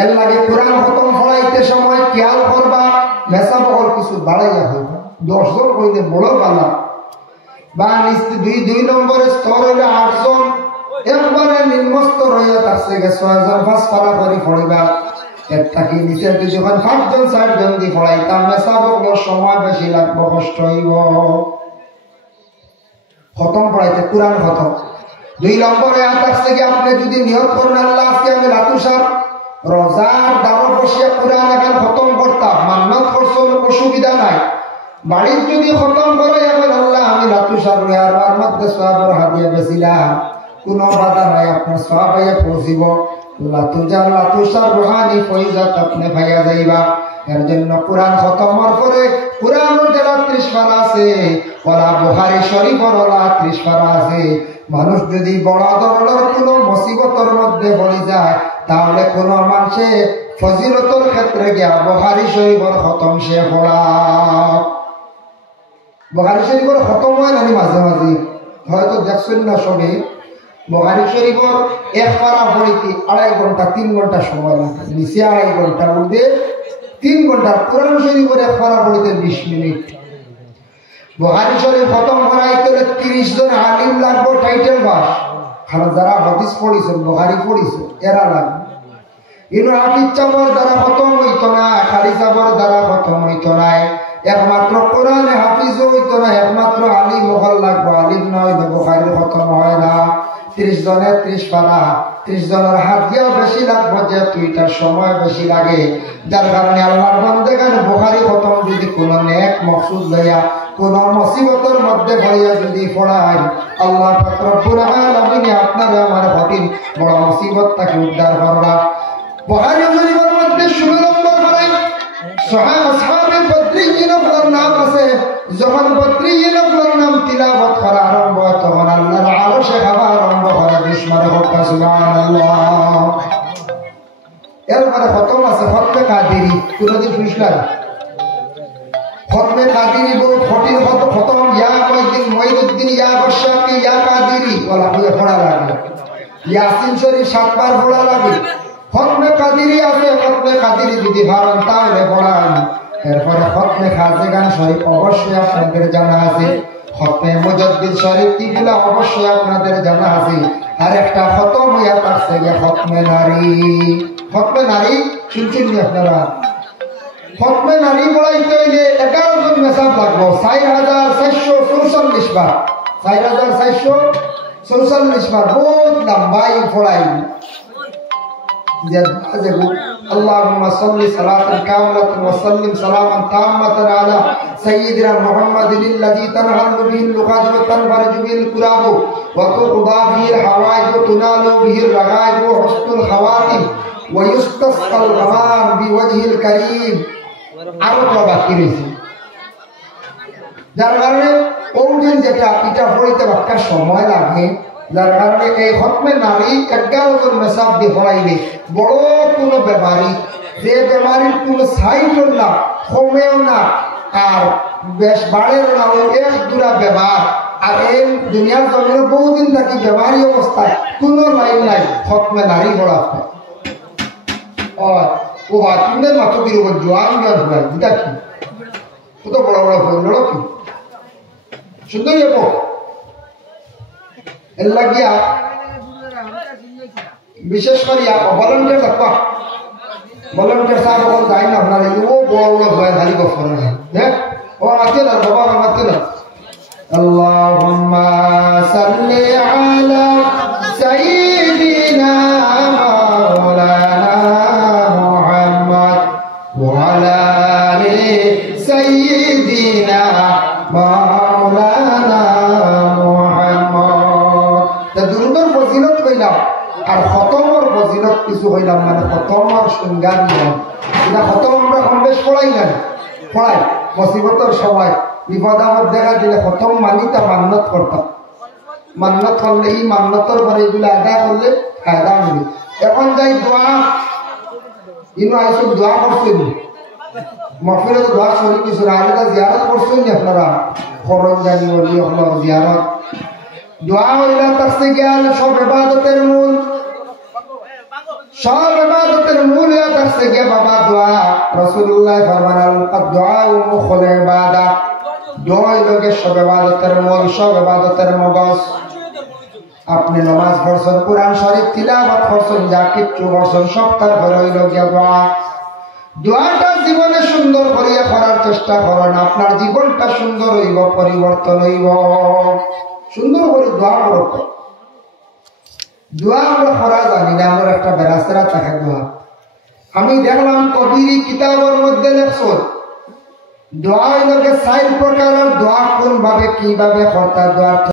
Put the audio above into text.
এর লাগে কোরআন খতম পড়াইতে সময় খেয়াল করবা মেসা বহর কিছু বাড়াইয়া হইবা 10 জন হইলে বড় বালা বা নিচে দুই নম্বরের স্তর হইলে 8 জন একবারে নিম্নস্তর হইয়া তার থেকে 6 জন পাঁচ পারা করে পড়িবা এর থাকি নিচে যখন 5 জন 4 জন দিয়ে পড়াইতাম মেসা বহর সময় বেশি লাগবে কষ্ট হইব খতম পড়াইতে কোরআন খতম 2 নম্বরে আসছে কি আপনি যদি নিয়ত করেন আল্লাহ আজকে আমি রাতুসার রোজার দাওয়া বসিয়া কোরআন এখন খতম করতাম মান্নাত করছেন অসুবিধা নাই বাড়ির যদি খতম করে এখন আল্লাহ আমি রাতুসার রোয়ার আর মধ্যে সওয়াবের হাদিয়া বেছিলাম কোনো বাধা নাই আপনার সওয়াব হইয়া পৌঁছিব লাতুসার রুহানি ফয়জাত আপনি ভাইয়া যাইবা এর জন্য কোরআন খতমের পরে কোরআনের যারা 30 পারা আছে ওরা বুখারী শরীফের ওরা 30 পারা আছে মানুষ যদি বড় ধরনের কোনো মুসিবতের মধ্যে পড়ে যায় তাহলে কোন মানুষে ফজিলতের ক্ষেত্রে গিয়া বুখারী শরীফের খতম সে পড়া বুখারী শরীফের খতম হয় না মাঝে মাঝে হয়তো দেখছেন না সবে বুখারী শরীফের এক পারা পড়িতে 2.5 ঘন্টা 3 ঘন্টা সময় লাগে নিচে 2.5 ঘন্টা উঠে 3 ঘন্টা কোরআন শরীফের এক পারা পড়িতে 20 মিনিট বুখারী শরীফ খতম করাইতে 30 জন আলিম লাগবে টাইটেল বাস আর যারা হাদিস পড়িছেন বুখারী পড়িছেন এরা লাগবে ইনো হাদিস চাবর দ্বারা খতম হইতো না খালি চাবর দ্বারা খতম হইতো না একমাত্র কোরআনে হাফিজ হইতো না একমাত্র আলিম মহল লাগবে আলিম না হইলে বুখারী খতম হয় না 30 জনের 30 পারা 30 জনের হাদিয়া বেশি লাগবে যে তুইটার সময় বেশি লাগে যার কারণে আল্লাহর বান্দাগান বুখারী খতম যদি কোনো নেক মাকসুদ লইয়া কোন মুসিবতের মধ্যে পড়িয়া যদি পড়ায় আল্লাহ পাক রব্বুল আলামিন আপনার আমার কঠিন বড় মুসিবত থেকে উদ্ধার করবা বুখারী শরীফের মধ্যে 16 নম্বর করে সাহাবে বদরিয়িনের নাম আছে যখন বদরিয়িনের নাম তিলাওয়াত করা আরম্ভ হয় তখন আল্লাহর আরশে হাওয়া আরম্ভ হয় বিসমিল্লাহির রহমানির সুবহানাল্লাহ এরপরে খতম আছে খতমে কাদেরি কোনদিন শুনছিলেন খতমে কাদেরি বহু কঠিন খতম ইয়া মঈনুদ্দিন ইয়া বশাকি ইয়া কাদেরি ওলা পড়া লাগে ইয়াসিন শরীফ 7 বার পড়া লাগে খতমে কাদেরি আছে খতমে কাদেরি যদি পারেন তাহলে পড়ান এরপরে খতমে খাজেগান শরীফ অবশ্যই আপনাদের জানা আছে খতমে মুজাদ্দিদ শরীফ এগুলা অবশ্যই আপনাদের জানা আছে আর একটা খতম হইয়া থাকছে খতমে নারী শুনছেন আপনারা খতমে নারী পড়াইতে হইলে 11 জন মেসাব লাগবো 4444 বার 4444 বার বহুত লম্বাই পড়াই اللهم صل صلاة كاملة وسلم سلاما تاما على سيدنا محمد الذي تنهل به اللغات وتنفرج به الكراب وتقضى به الحوائج وتنال به الرغائب وحسن الخواتم ويستسقى الغمام بوجه الكريم আরো বাকি রয়েছে যার কারণে কোনদিন যেটা এটা পড়িতে বাক্কার সময় লাগে যার কারণে এই খতমে নারী 11 জন মেসাব দিয়ে পড়াইলে বড় কোনো বেমারি যে বেমারির কোনো সাইডও না কমেও না আর বেশ বাড়েও না এক দুরা বেমার আর এই দুনিয়ার জমিনে বহুদিন থাকি বেমারি অবস্থায় কোনো লাইন নাই খতমে নারী পড়াতে ও তুমি মাত্র কিরকম জোয়ান জোয়ান হয় যেটা কি কত বড় বড় হল কি সুন্দর যাবো এর লাগিয়া বিশেষ করে ভলান্টিয়ার দেখবা ভলান্টিয়ার সাহেব বল যায় না আপনার ও বড় বড় হয় ধারি গফর হ্যাঁ ও আছে না বাবা আমাতে না আল্লাহুম্মা সাল্লি আলা সাইয়্যিদিনা মাওলানা মুহাম্মদ ওয়া আলা আলি সাইয়্যিদিনা মাওলানা মুহাম্মদ তা দুরুদের ফজিলত কইলাম আর খতমের ফজিলত কিছু হইলাম মানে খতমের সংজ্ঞা নিলাম এটা খতম আমরা কম বেশ পড়াই না পড়াই মুসিবতের সময় বিপদ আমার দেখা দিলে খতম মানিতা মান্নত করতাম মান্নত করলে এই মান্নতের পরে এগুলো আদায় করলে ফায়দা মিলে এখন যাই দোয়া ইনো আইসব দোয়া করছেন মফিরে তো দোয়া শরীর কিছু না আলাদা জিয়ারত করছেন নি আপনারা খরচ জানি বলি হলো জিয়ারত দোয়া হইলা তার থেকে গেল সব ইবাদতের মূল সব ইবাদতের মূল ইয়াদ আছে গিয়া বাবা দোয়া। রাসূলুল্লাহ ফরমান আদ-দুআ মুখুল ইবাদত, দোয়া লগে সব ইবাদতের মূল, সব ইবাদতের মগজ। আপনি নামাজ পড়ছেন, কোরআন শরীফ তিলাওয়াত করছেন, যা কিচ্ছু করছেন সব তার ঘরে হইল গিয়া দোয়া। দোয়াটা জীবনে সুন্দর করিয়া করার চেষ্টা করেন, আপনার জীবনটা সুন্দর হইব, পরিবর্তন হইব। সুন্দর করে দোয়া করতে, দোয়া আমরা করা জানি না, আমার একটা বেরাসেরা থাকে দোয়া। আমি দেখলাম কবির কিতাবের মধ্যে লেখছেন দোয়া হইল 4 প্রকারের, দোয়া কোন ভাবে কিভাবে করতে, দোয়ার